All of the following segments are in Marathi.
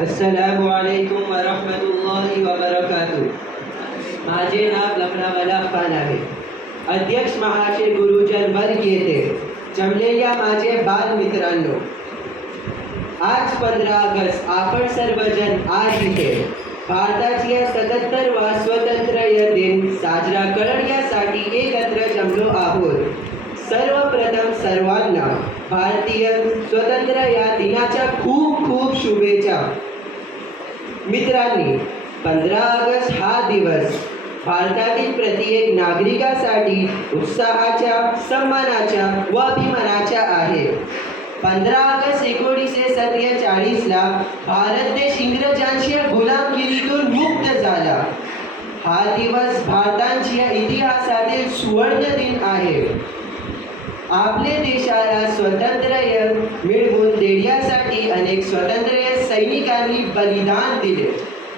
अस्सलामु अलैकुम व रहमतुल्लाहि व बरकातुह. माझे नाव लखनावाला खान आहे. अध्यक्ष महाशय गुरुजन वर्ग येथे जमलेल्या माझे बालमित्रांनो, आज 15 ऑगस्ट आपण सर्वजण आज इथे भारताची 77वा स्वातंत्र्य दिन साजरा करण्यासाठी एकत्र जमलो आहोत. सर्वप्रथम सर्वांना भारतीय स्वातंत्र्य या दिनाच्या खूप खूप शुभेच्छा. मित्रांनी, 15 ऑगस्ट हा दिवस भारतातील प्रत्येक नागरिकासाठी उत्साहाच्या, सन्मानाच्या व अभिमानाच्या आहे. 15 ऑगस्ट 1947ला भारत देश इंग्रजांच्या गुलामगिरीतून मुक्त झाला. हा दिवस भारताच्या इतिहासातील सुवर्ण दिन आहे. आपल्या देशाला स्वातंत्र्य मिळवून देण्यासाठी अनेक स्वातंत्र्य सैनिकांनी बलिदान दिले.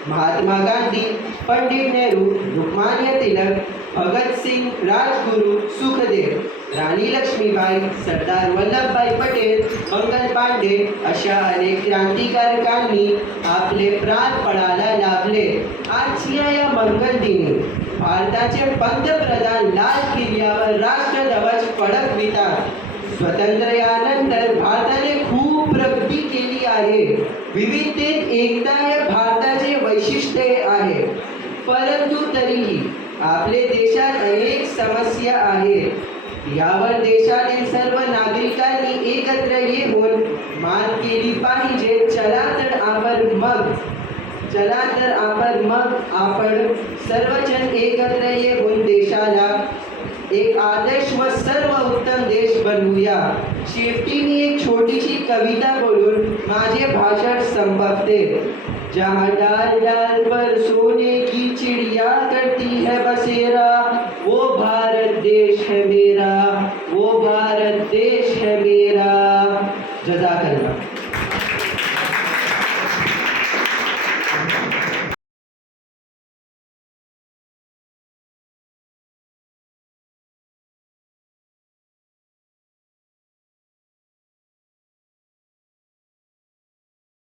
महात्मा गांधी, पंडित नेहरू, लोकमान्य तिलक, भगतसिंग, राजगुरू, सुखदेव, राणी लक्ष्मीबाई, सरदार वल्लभभाई पटेल, मंगल पांडे अशा अनेक क्रांतिकारकांनी आपले प्राण पणाला लावले. आजच्या या मंगल दिनी भारताचे पंतप्रधान लाल किल्ल्यावर राष्ट्रध्वज फडकवितात. स्वातंत्र्यानंतर भारताने खूप प्रगती केली आहे. विविधतेत एकता हे भारताचे वैशिष्ट्य आहे. परंतु तरीही आपल्या देशात अनेक समस्या आहेत. यावर देशातील सर्व नागरिकांनी एकत्र येऊन मात केली पाहिजे. चला तर आपण सर्वजण एकत्र येऊन देशाला एक आदर्श व सर्वोत्तम देश बनवूया. शेवटी मी एक छोटीशी कविता बोलून माझे भाषण संपवते. जहाँ डाल डाल पर सोने की चिड़िया करती है बसेरा, वो भारत देश है मेरा, वो भारत देश है मेरा. जज़ाकल्लाह.